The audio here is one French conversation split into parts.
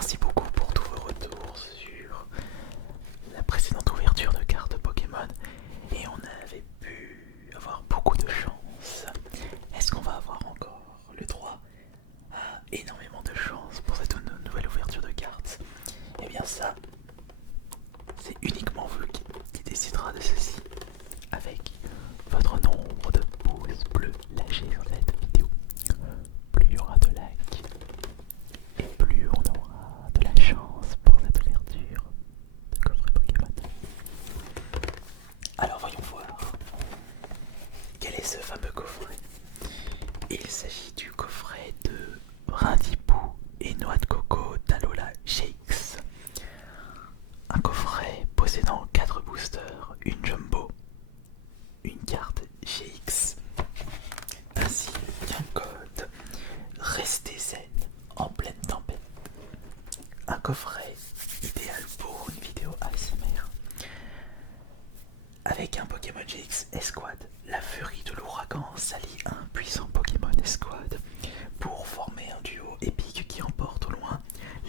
Merci beaucoup pour tous vos retours sur la précédente ouverture de cartes Pokémon et on avait pu avoir beaucoup de chance. Est-ce qu'on va avoir encore le droit à énormément de chance pour cette nouvelle ouverture de cartes? Eh bien ça, c'est uniquement vous qui décidera de ceci avec votre nombre de pouces bleus lâchés sur cette vidéo. Plus il y aura de likes et plus on aura de la chance pour cette ouverture de coffret Pokémon. Alors voyons voir. Quel est ce fameux coffret? Il s'agit du coffret de Brindipou et Noix de Coco d'Alola Shakes. Un coffret possédant 4 boosters, une jumbo, une carte GX, ainsi qu'un code Restez zen en pleine tempête. Un coffret idéal pour une vidéo ASMR. Avec un Pokémon GX Esquad, la furie de l'ouragan s'allie à un puissant Pokémon Esquad pour former un duo épique qui emporte au loin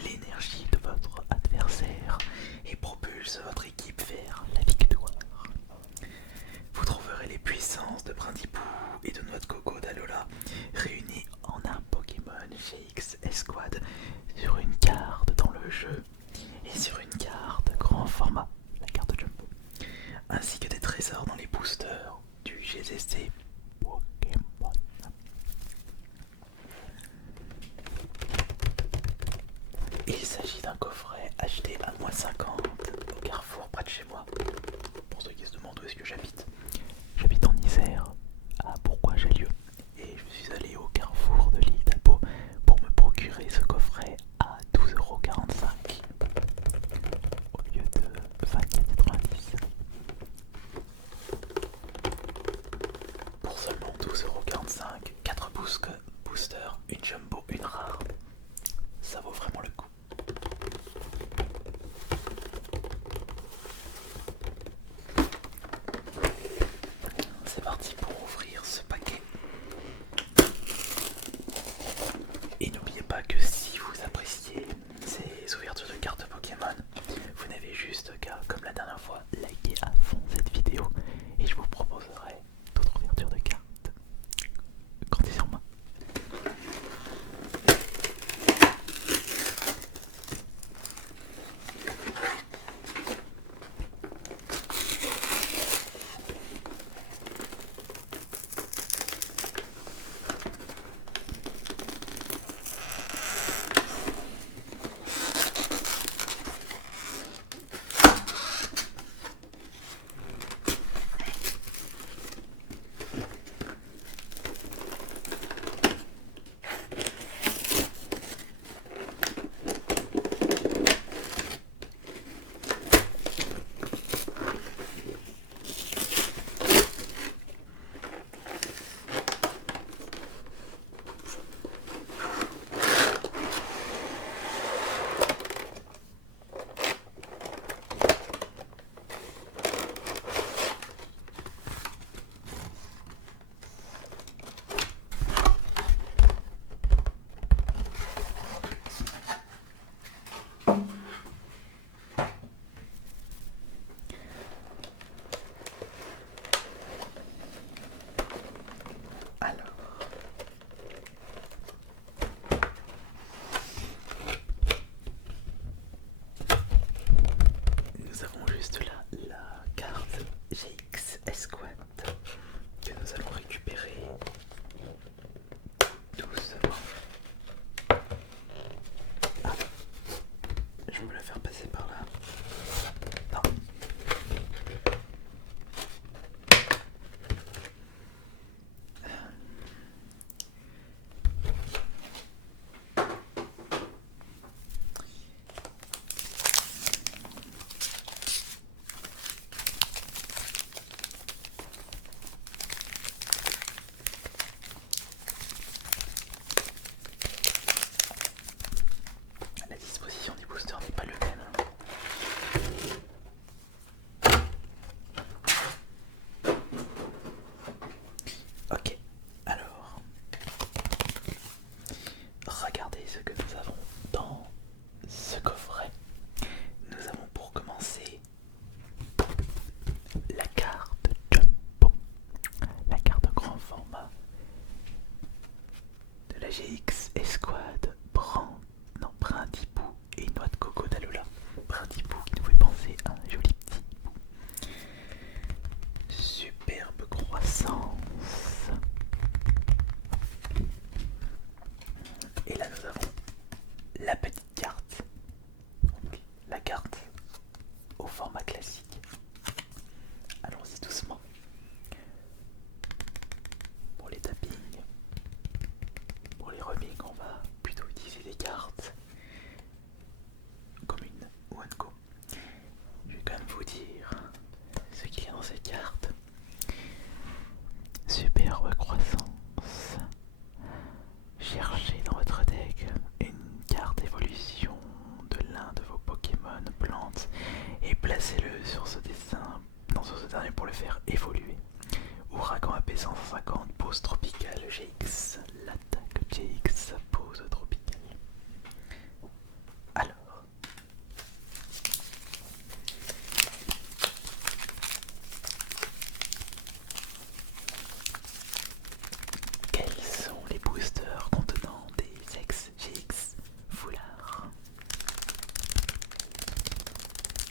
l'énergie de votre adversaire et propulse votre équipe vers la victoire. Vous trouverez les puissances de Brindipou et de Noix de Coco d'Alola réunies en un Pokémon GX Esquad sur une carte dans le jeu et sur une carte grand format, la carte Jumbo, ainsi que des trésors dans les boosters du GZC Pokémon. Il s'agit d'un coffret acheté à -50 au Carrefour près de chez moi. Pour ceux qui se demandent où est-ce que j'habite, j'habite en Isère, à Bourgoin-Jallieu, et je suis allé au Carrefour de l'île d'Abo pour me procurer ce coffret à 12,45 € au lieu de 24,90 €. Pour seulement 12,45 €, 4 boosters, une jumbo, une rare. Ça vaut vraiment le coup. C'est parti pour ouvrir ce paquet.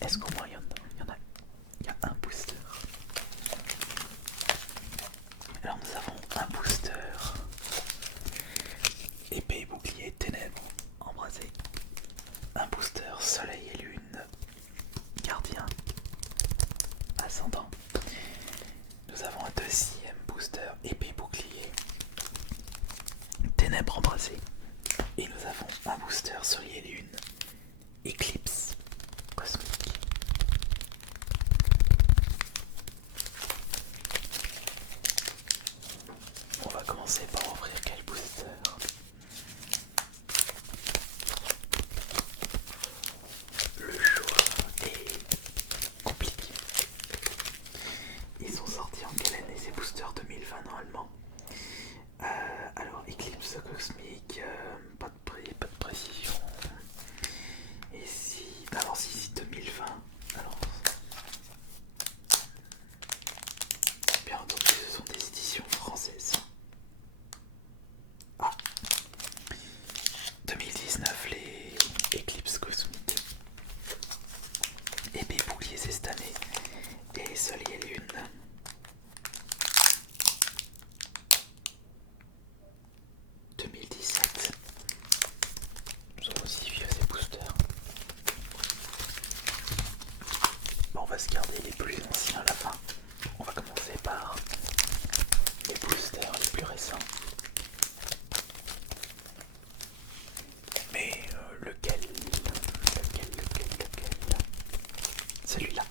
est-ce qu'au moins il y a un booster? Alors nous avons un booster épée, bouclier, ténèbres, embrasé. Un booster soleil et lune, gardien, ascendant. Nous avons un deuxième booster épée, bouclier, ténèbres, embrasé. Et nous avons un booster soleil et lune, éclipse cosmique. On va commencer par ouvrir quel booster? Le choix est compliqué. Ils sont sortis en quelle année ces boosters? 2020 normalement. Alors éclipse cosmique, pas de précision. Et si... Alors si 2020, alors... Bien entendu ce sont des éditions françaises. Ah, 2019 les éclipses cosmiques. Épée bouclier c'est cette année. Et soleil et lune. Ils sont aussi vieux ces boosters. Bon, on va se garder les plus anciens à la fin. On va commencer par les boosters les plus récents. Mais lequel? Celui-là.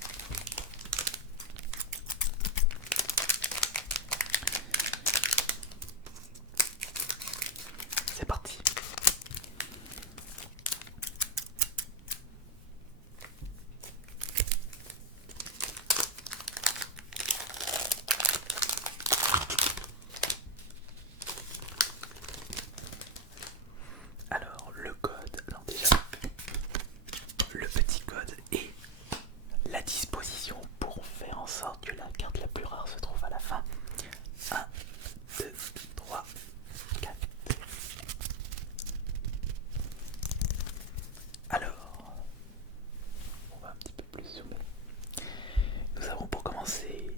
C'est parti. Alors le code, alors déjà le petit code et la disposition pour faire en sorte que la carte la plus rare se trouve à la fin. 1, 2, 3, 4. Alors, on va un petit peu plus zoomer. Nous avons pour commencer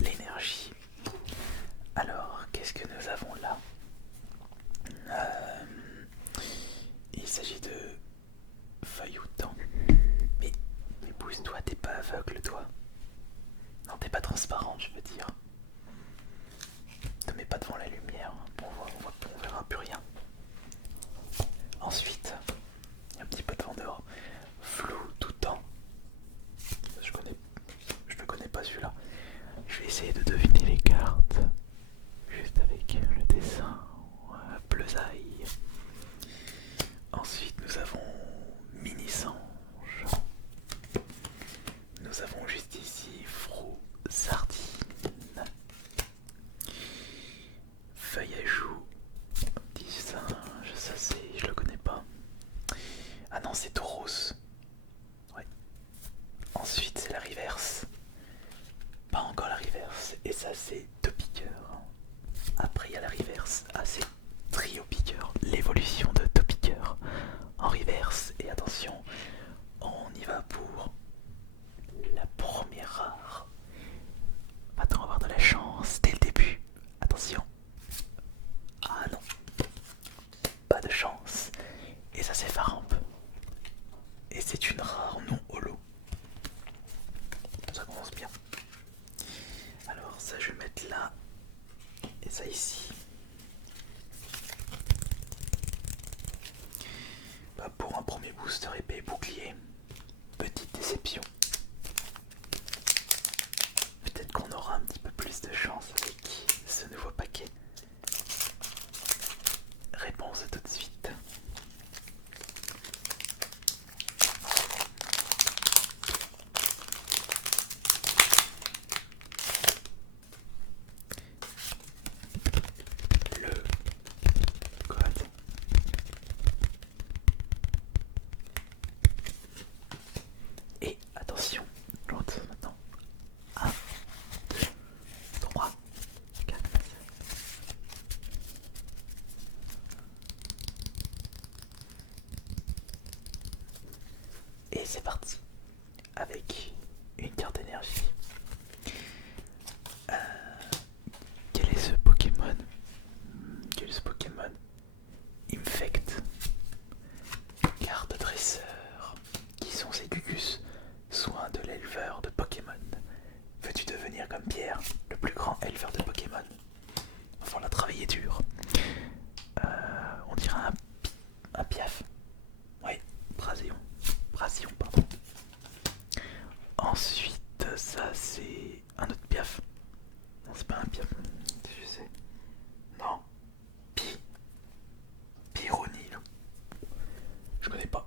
l'énergie. Alors, qu'est-ce que nous avons là? Il s'agit de feuilletant. Mais pousse-toi, t'es pas aveugle toi. Non, t'es pas transparente, je veux dire. Te mets pas devant la lumière, on verra plus rien. Ensuite, il y a un petit peu de vent dehors. Flou tout temps. Je le connais pas celui-là. Je vais essayer de deviner les cartes. Juste avec le dessin. Bleusaille. Ensuite, nous avons Mini-Sange. Nous avons juste ici Frou Sardine. Feuille à joue. Petit singe, ça c'est. Je le connais pas. Ah non, c'est Tauros. Ouais. Ensuite, c'est la reverse. Pas encore la reverse. Et ça, c'est deux piqueurs. Après, il y a la reverse. Ah, c'est trio piqueur. L'évolution de deux piqueurs en reverse. Et attention, on y va pour la première rare. Va-t-on avoir de la chance dès le début? Attention. Ah non. Pas de chance. Et ça, c'est Faramp. Et c'est une rare non holo. Ça commence bien. Alors ça je vais mettre là. Et ça ici. Bah, pour un premier booster épée et bouclier, petite déception. Peut-être qu'on aura un petit peu plus de chance avec ce nouveau paquet. Réponse tout de suite. c'est parti. Avec une carte énergie. Euh, quel est ce Pokémon? Quel est ce Pokémon? Infect. Carte dresseur. Qui sont ces Gugus? Soin de l'éleveur de Pokémon. Veux-tu devenir comme Pierre, le plus grand éleveur de Pokémon? Enfin, on a travaillé dur. On dirait un Piaf. Oui, Brasion. Brasion, pardon. Ensuite, ça c'est un autre Piaf. Non, c'est pas un Piaf. Je sais. Non. Pyronil. Je connais pas.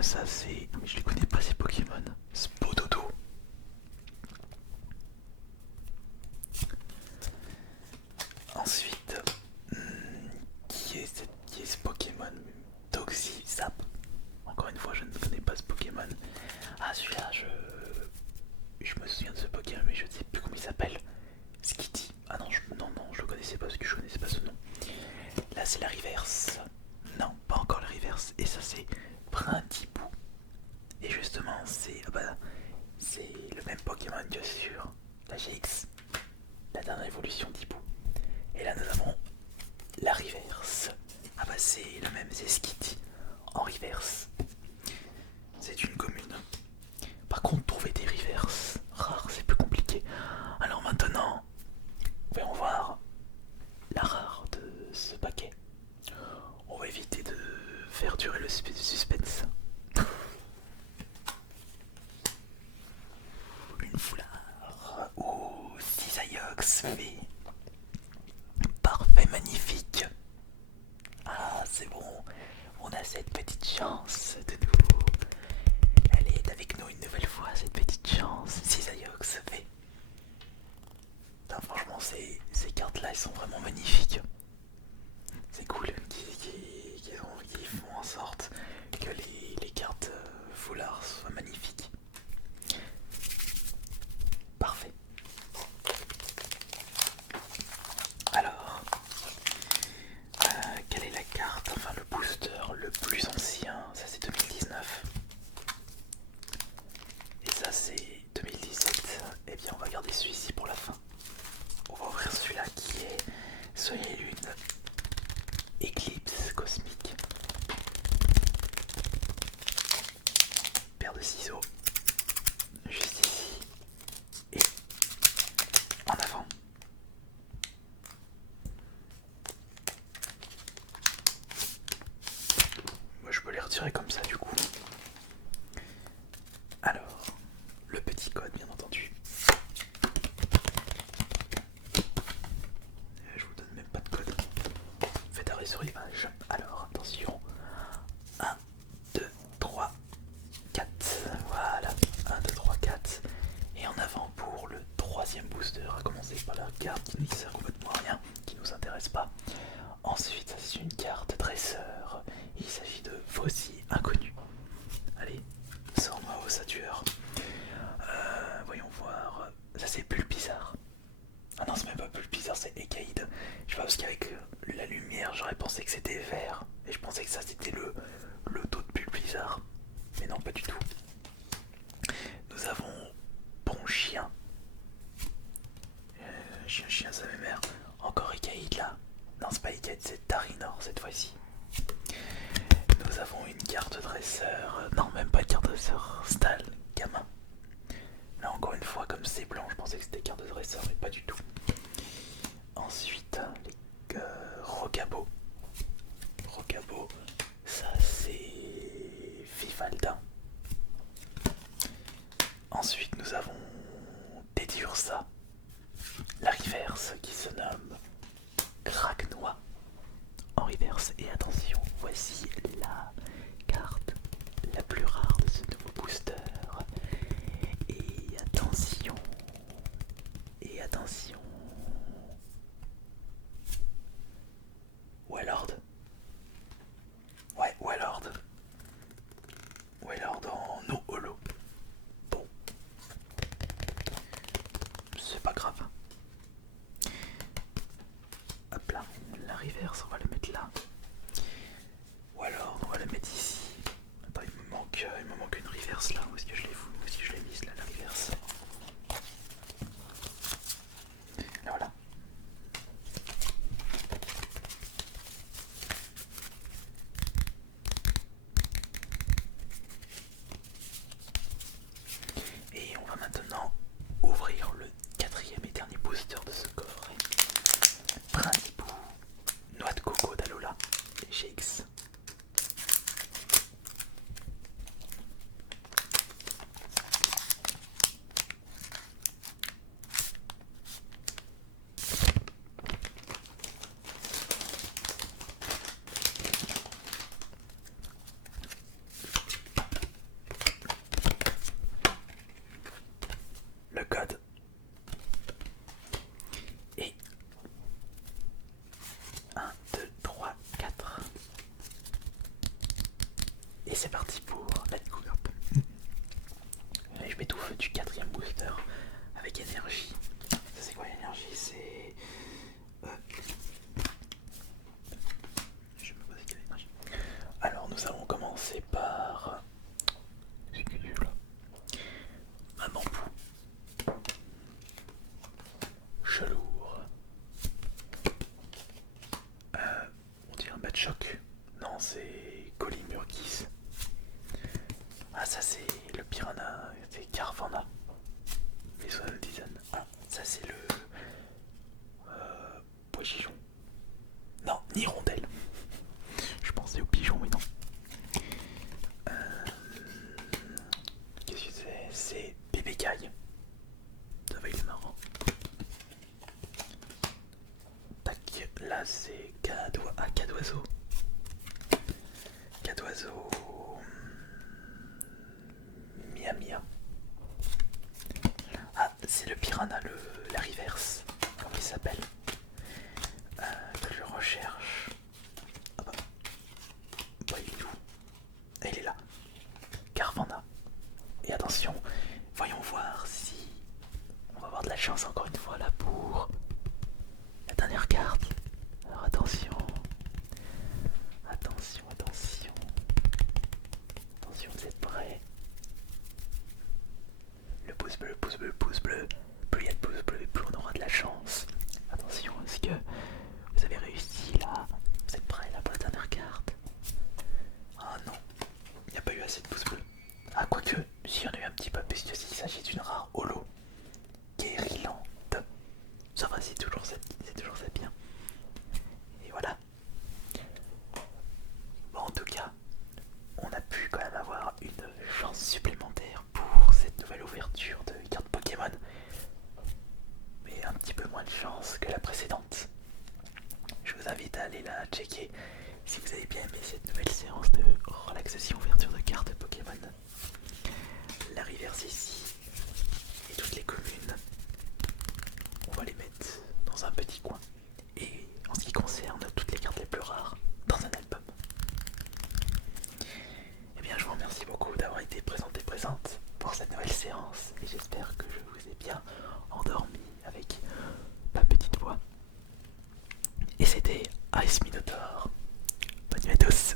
Ça c'est. Mais je les connais pas ces Pokémon. Spododo. Ensuite, qui est ce Pokémon? Toxizap. Encore une fois, je ne connais pas ce Pokémon. Ah, celui-là, je me souviens de ce Pokémon, mais je ne sais plus comment il s'appelle. Skitty. Ah non, non, je le connaissais pas parce que je connaissais pas ce nom. Là, c'est la reverse. Non, pas encore la reverse. Et ça, c'est Brintibout. Et justement, c'est le même Pokémon que sur la GX, la dernière évolution d'Hibou. Et là, nous avons la reverse. Ah bah, c'est le même, c'est Skitty en reverse. C'est une commune. Par contre, trouver des reverses rares, c'est plus compliqué. Alors maintenant, voyons voir la rare de ce paquet. On va éviter de faire durer le suspense. Une foulard ou Cisaiox fait. Parfait, magnifique. Ah, c'est bon. On a cette petite chance de nouveau. Elle est avec nous une nouvelle fois, cette petite chance. Cisaiox fait. Franchement, ces cartes-là, elles sont vraiment magnifiques. C'est cool qu'ils font en sorte que les cartes foulards soient magnifiques. Parfait. Alors, quelle est la carte, enfin le booster le plus ancien? Ça c'est 2019. Et ça c'est 2017. Eh bien on va garder celui-ci pour la fin. On va ouvrir celui-là qui est Soleil et Lune. Éclipse cosmique. Paire de ciseaux. Juste ici. Et en avant. Moi je peux les retirer comme ça du coup. Alors, le petit code bien entendu. Je vous donne même pas de code. Faites arrêt sur l'image. Alors attention. 1, 2, 3, 4. Voilà. 1, 2, 3, 4. Et en avant pour le troisième booster. À commencer par la carte qui ne sert complètement à rien, qui ne nous intéresse pas. Ensuite, c'est une carte dresseur. Il s'agit de Fossi inconnu. Allez, sors-moi au Satueur. Voyons voir. Ça, c'est Pulpizarre. Ah non, c'est même pas Pulpizarre, c'est Ekaïd. Je sais pas, parce qu'avec la lumière, j'aurais pensé que c'était vert. Et je pensais que ça, c'était le dos de Pulpizarre. Mais non, pas du tout. Nous avons Bon Chien. Chien, ça m'émère. Encore Ekaïd là. Non, c'est pas Ekaïd, c'est Tarinor cette fois-ci. Nous avons une carte dresseur. Non, même pas carte dresseur. Stal, gamin. Là, encore une fois, comme c'est blanc, je pensais que c'était carte de dresseur, mais pas du tout. Ensuite, les Rocabo. Rocabo, ça c'est Vivaldin. Ensuite, nous avons Dédiursa. La reverse qui se nomme Kragnois en reverse. Et attention, voici la carte la plus rare de ce nouveau booster. Et attention. Et attention. Wellord. Ouais, Wellord. Wellord en no holo. Bon. C'est pas grave. Hop là, la reverse, on va la mettre là. Ou alors, on va la mettre ici. reverse là? Où est-ce que je l'ai fou? Où est-ce que je l'ai mise là, la reverse? Là voilà. Et on va maintenant ouvrir le quatrième et dernier booster de ce coffret. Principaux, noix de coco d'Alola et GX. Le code et 1, 2, 3, 4. Et c'est parti pour la découverte. Et je m'étouffe du quatrième booster avec énergie. Ça c'est quoi l'énergie? C'est... je me pose quelle énergie. Alors nous allons commencer par... c'est que nul là. Un bambou. Chelour. On dirait un choc. Non, c'est Colimurkis. Ah, ça c'est le piranha, c'est Carvana. Les oiseaux de design. Ah, ça c'est le. Pois-chichon. Non, ni rondelle. Je pensais au pigeon, mais non. Qu'est-ce que c'est? C'est bébé caille. Ça va, il est marrant. Tac, là c'est cadoiseau. Cadoiseau. Mia Mia. Ah, c'est le piranha, la reverse. Comment il s'appelle? Que je recherche. Ah bah. Bah, il est où? Ah, il est là. Carvana. Et attention, voyons voir si on va avoir de la chance encore une fois là pour la dernière carte. Alors attention. Attention, attention. Attention, vous êtes prêts? Le pouce bleu, pouce bleu, pouce bleu. Plus il y a de pouces bleus, plus on aura de la chance. Attention, est-ce que vous avez réussi là? Vous êtes prêts là pour la dernière carte? Ah non, il n'y a pas eu assez de pouces bleus. Ah, quoique, si on a eu un petit peu, puisque s'il s'agit d'une rare holo. Guérilande. Ça va, c'est toujours ça bien. Et voilà. Bon, en tout cas, on a pu quand même avoir une chance supplémentaire pour cette nouvelle ouverture de cartes Pokémon. Mais un petit peu moins de chance que la précédente. Je vous invite à aller la checker si vous avez bien aimé cette nouvelle séance de relaxation ouverture de cartes Pokémon. La reverse ici et toutes les communes, on va les mettre dans un petit coin. Et en ce qui concerne toutes les cartes les plus rares, dans un album. Eh bien, je vous remercie beaucoup d'avoir été présente pour cette nouvelle séance. Et j'espère que je vous ai bien endormi avec ma petite voix. Et c'était Ice Minotaur. Bonne nuit à tous.